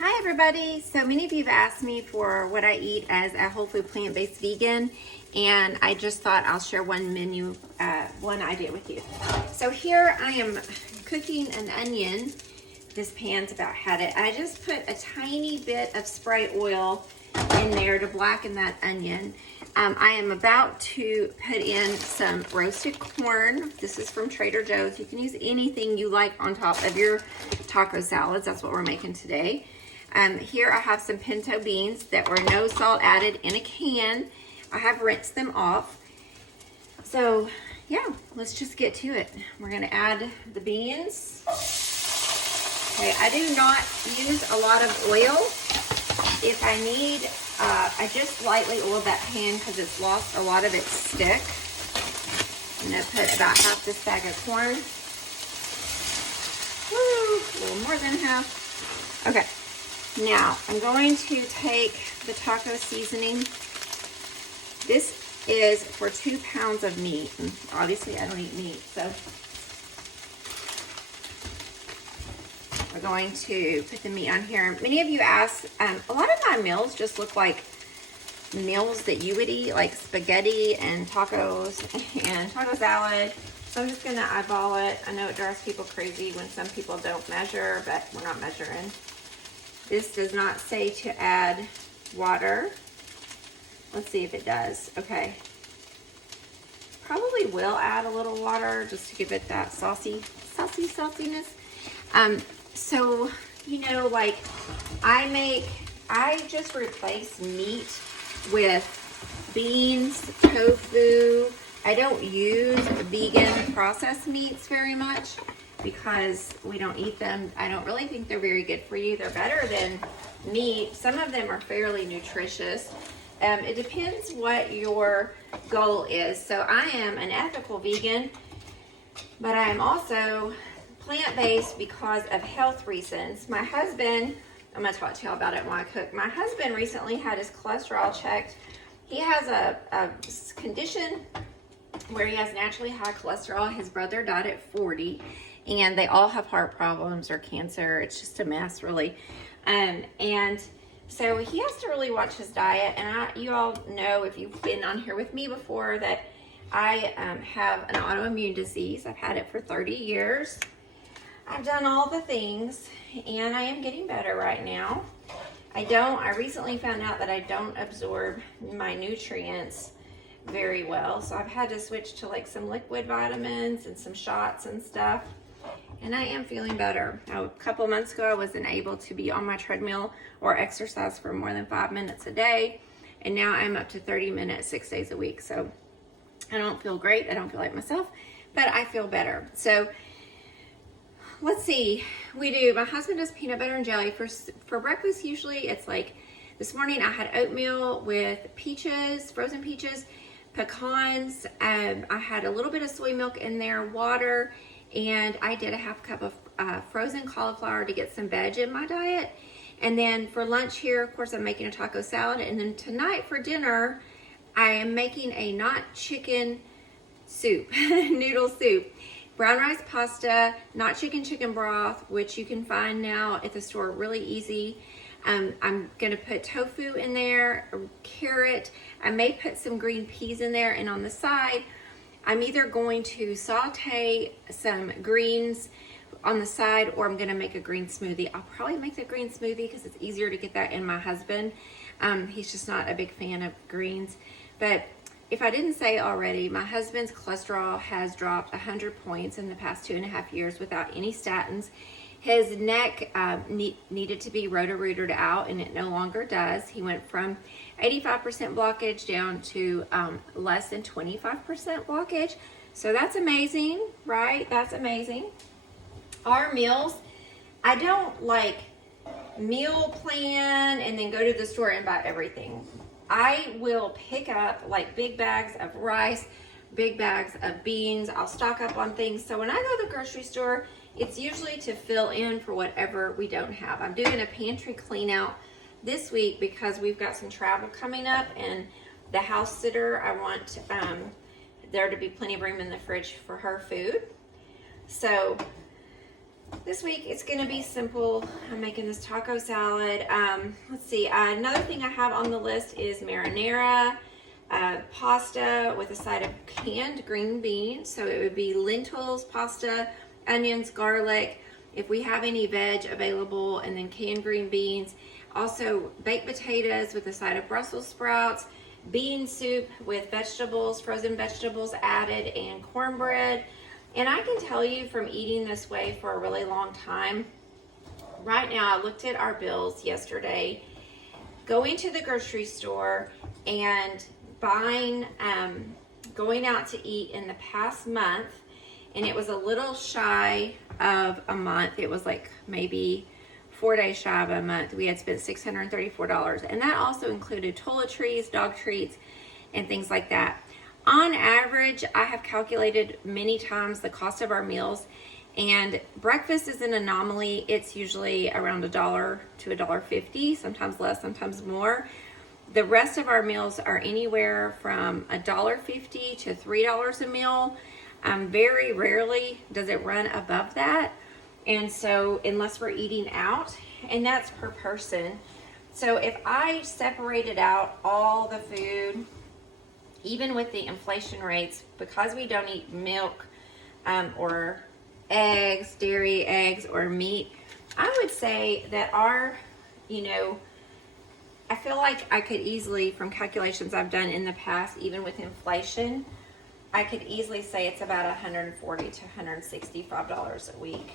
Hi everybody. So many of you have asked me for what I eat as a whole food plant-based vegan, and I just thought I'll share one menu, one idea with you. So here I am cooking an onion. This pan's about had it. I just put a tiny bit of spray oil in there to blacken that onion. I am about to put in some roasted corn. This is from Trader Joe's. You can use anything you like on top of your taco salads. That's what we're making today. Here I have some pinto beans that were no salt added in a can. I have rinsed them off. So yeah, let's just get to it. We're gonna add the beans. Okay, I do not use a lot of oil. If I need, I just lightly oil that pan because it's lost a lot of its stick. I'm gonna put about half this bag of corn. Woo, a little more than half. Okay. Now, I'm going to take the taco seasoning. This is for 2 pounds of meat. And obviously, I don't eat meat, so we're going to put the meat on here. Many of you ask, a lot of my meals just look like meals that you would eat, like spaghetti and tacos and taco salad. So I'm just gonna eyeball it. I know it drives people crazy when some people don't measure, but we're not measuring. This does not say to add water. Let's see if it does. Okay. Probably will add a little water just to give it that sauciness. So, you know, like I just replace meat with beans, tofu. I don't use vegan processed meats very much because we don't eat them. I don't really think they're very good for you. They're better than meat. Some of them are fairly nutritious. It depends what your goal is. So I am an ethical vegan, but I am also plant-based because of health reasons. My husband, I'm gonna talk to y'all about it while I cook. My husband recently had his cholesterol checked. He has a condition where he has naturally high cholesterol. His brother died at 40. And they all have heart problems or cancer. It's just a mess, really. And so he has to really watch his diet. And you all know, if you've been on here with me before, that I have an autoimmune disease. I've had it for 30 years. I've done all the things, and I am getting better right now. I recently found out that I don't absorb my nutrients very well. So I've had to switch to like some liquid vitamins and some shots and stuff. And I am feeling better. Now, a couple months ago, I wasn't able to be on my treadmill or exercise for more than 5 minutes a day. And now I'm up to 30 minutes, 6 days a week. So I don't feel great. I don't feel like myself, but I feel better. So let's see. My husband does peanut butter and jelly. For breakfast, usually it's like, this morning I had oatmeal with peaches, frozen peaches, pecans. I had a little bit of soy milk in there, water, and I did a half cup of frozen cauliflower to get some veg in my diet. And then for lunch here, of course, I'm making a taco salad. And then tonight for dinner, I am making a not chicken soup, noodle soup. Brown rice pasta, not chicken broth, which you can find now at the store really easy. I'm gonna put tofu in there, carrot. I may put some green peas in there, and on the side, I'm either going to saute some greens on the side, or I'm gonna make a green smoothie. I'll probably make the green smoothie because it's easier to get that in my husband. He's just not a big fan of greens. But if I didn't say already, my husband's cholesterol has dropped 100 points in the past 2.5 years without any statins. His neck needed to be roto-rooted out, and it no longer does. He went from 85% blockage down to less than 25% blockage. So that's amazing, right? That's amazing. Our meals, I don't like meal plan and then go to the store and buy everything. I will pick up like big bags of rice, big bags of beans. I'll stock up on things. So when I go to the grocery store, it's usually to fill in for whatever we don't have. I'm doing a pantry clean out this week because we've got some travel coming up, and the house sitter, I want there to be plenty of room in the fridge for her food. So This week it's gonna be simple. I'm making this taco salad. Let's see, another thing I have on the list is marinara, pasta with a side of canned green beans. So it would be lentils, pasta, onions, garlic, if we have any veg available, and then canned green beans. Also baked potatoes with a side of Brussels sprouts, bean soup with vegetables, frozen vegetables added, and cornbread. And I can tell you from eating this way for a really long time, right now I looked at our bills yesterday, going to the grocery store and buying, going out to eat in the past month, and it was a little shy of a month. It was like maybe 4 days shy of a month. We had spent $634, and that also included toiletries, dog treats, and things like that. On average, I have calculated many times the cost of our meals, and breakfast is an anomaly. It's usually around $1 to $1.50, sometimes less, sometimes more. The rest of our meals are anywhere from $1.50 to $3 a meal. Very rarely does it run above that. And so, unless we're eating out, and that's per person. So if I separated out all the food, even with the inflation rates, because we don't eat milk or eggs, dairy, eggs, or meat, I would say that our, I feel like I could easily, from calculations I've done in the past, even with inflation, I could easily say it's about $140 to $165 a week.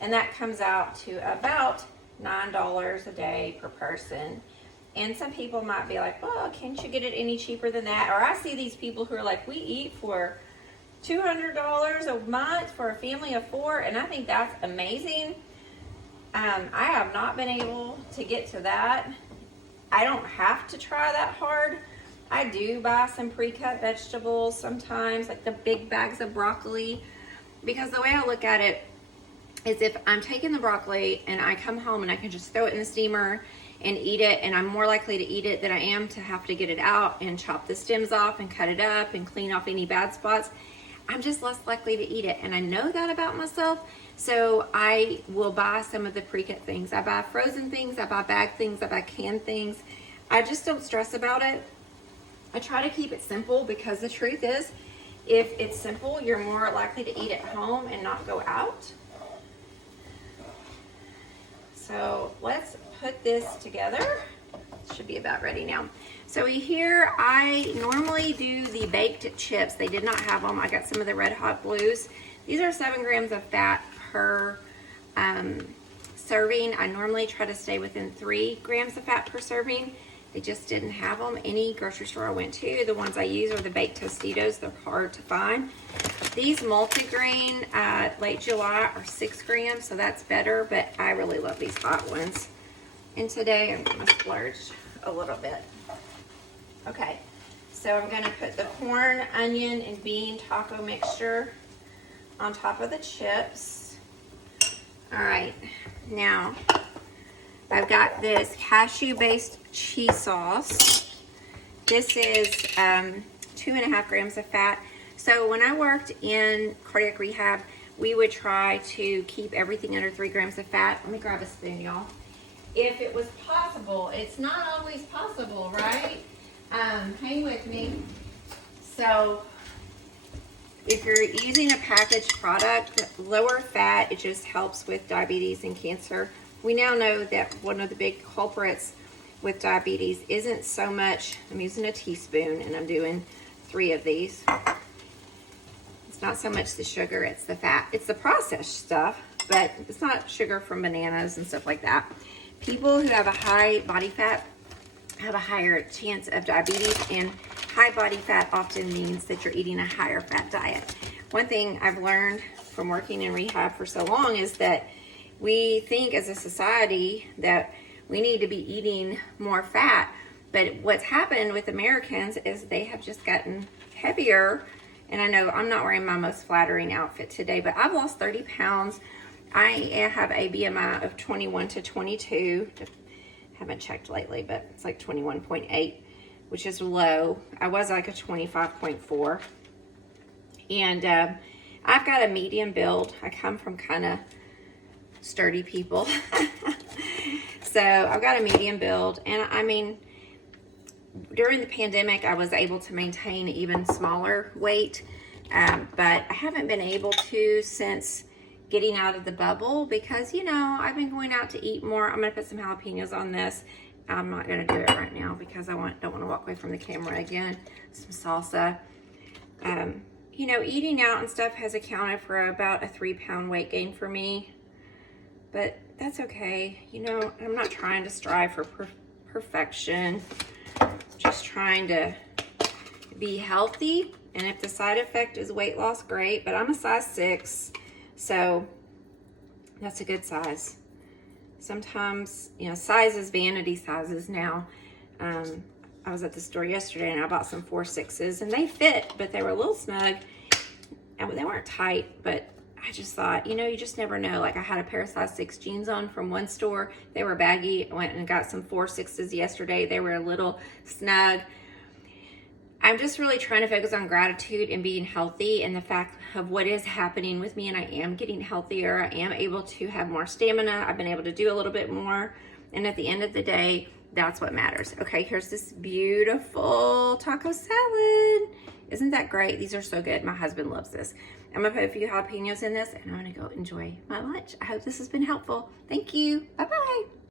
And that comes out to about $9 a day per person. And some people might be like, well, can't you get it any cheaper than that? Or I see these people who are like, we eat for $200 a month for a family of 4, and I think that's amazing. I have not been able to get to that. I don't have to try that hard. I do buy some pre-cut vegetables sometimes, like the big bags of broccoli, because the way I look at it is if I'm taking the broccoli and I come home and I can just throw it in the steamer and eat it, and I'm more likely to eat it than I am to have to get it out and chop the stems off and cut it up and clean off any bad spots, I'm just less likely to eat it. And I know that about myself, so I will buy some of the pre-cut things. I buy frozen things, I buy bagged things, I buy canned things. I just don't stress about it. I try to keep it simple, because the truth is, if it's simple, you're more likely to eat at home and not go out. So let's put this together. Should be about ready now. So here I normally do the baked chips. They did not have them. I got some of the Red Hot Blues. These are 7 grams of fat per serving. I normally try to stay within 3 grams of fat per serving. They just didn't have them. Any grocery store I went to, the ones I use are the baked Tostitos. They're hard to find. These multigrain late July are 6 grams, so that's better, but I really love these hot ones. And today I'm gonna splurge a little bit. Okay, so I'm gonna put the corn, onion, and bean taco mixture on top of the chips. All right, now I've got this cashew-based cheese sauce. This is 2.5 grams of fat. So when I worked in cardiac rehab, we would try to keep everything under 3 grams of fat. Let me grab a spoon, y'all. If it was possible, it's not always possible, right? Hang with me. So if you're using a packaged product, lower fat, it just helps with diabetes and cancer. We now know that one of the big culprits with diabetes isn't so much, I'm using a teaspoon and I'm doing 3 of these. It's not so much the sugar, it's the fat. It's the processed stuff, but it's not sugar from bananas and stuff like that. People who have a high body fat have a higher chance of diabetes, and high body fat often means that you're eating a higher fat diet. One thing I've learned from working in rehab for so long is that we think as a society that we need to be eating more fat, but what's happened with Americans is they have just gotten heavier. And I know I'm not wearing my most flattering outfit today, but I've lost 30 pounds. I have a BMI of 21 to 22. Haven't checked lately, but it's like 21.8, which is low. I was like a 25.4. And I've got a medium build. I come from kind of sturdy people. So I've got a medium build, and I mean, during the pandemic, I was able to maintain even smaller weight, but I haven't been able to since getting out of the bubble because, you know, I've been going out to eat more. I'm gonna put some jalapenos on this. I'm not gonna do it right now because I don't want to walk away from the camera again. Some salsa. You know, eating out and stuff has accounted for about a 3-pound weight gain for me, but that's okay. You know, I'm not trying to strive for perfection. Just trying to be healthy, and if the side effect is weight loss, great, but I'm a size 6, so that's a good size. Sometimes, you know, sizes, vanity sizes now. I was at the store yesterday and I bought some 4-6s, and they fit, but they were a little snug, and they weren't tight, but I just thought, you know, you just never know. Like, I had a pair of size 6 jeans on from one store. They were baggy. I went and got some 4-6s yesterday. They were a little snug. I'm just really trying to focus on gratitude and being healthy and the fact of what is happening with me, and I am getting healthier. I am able to have more stamina. I've been able to do a little bit more, and at the end of the day, that's what matters. Okay, here's this beautiful taco salad. Isn't that great? These are so good. My husband loves this. I'm gonna put a few jalapenos in this, and I'm gonna go enjoy my lunch. I hope this has been helpful. Thank you. Bye-bye.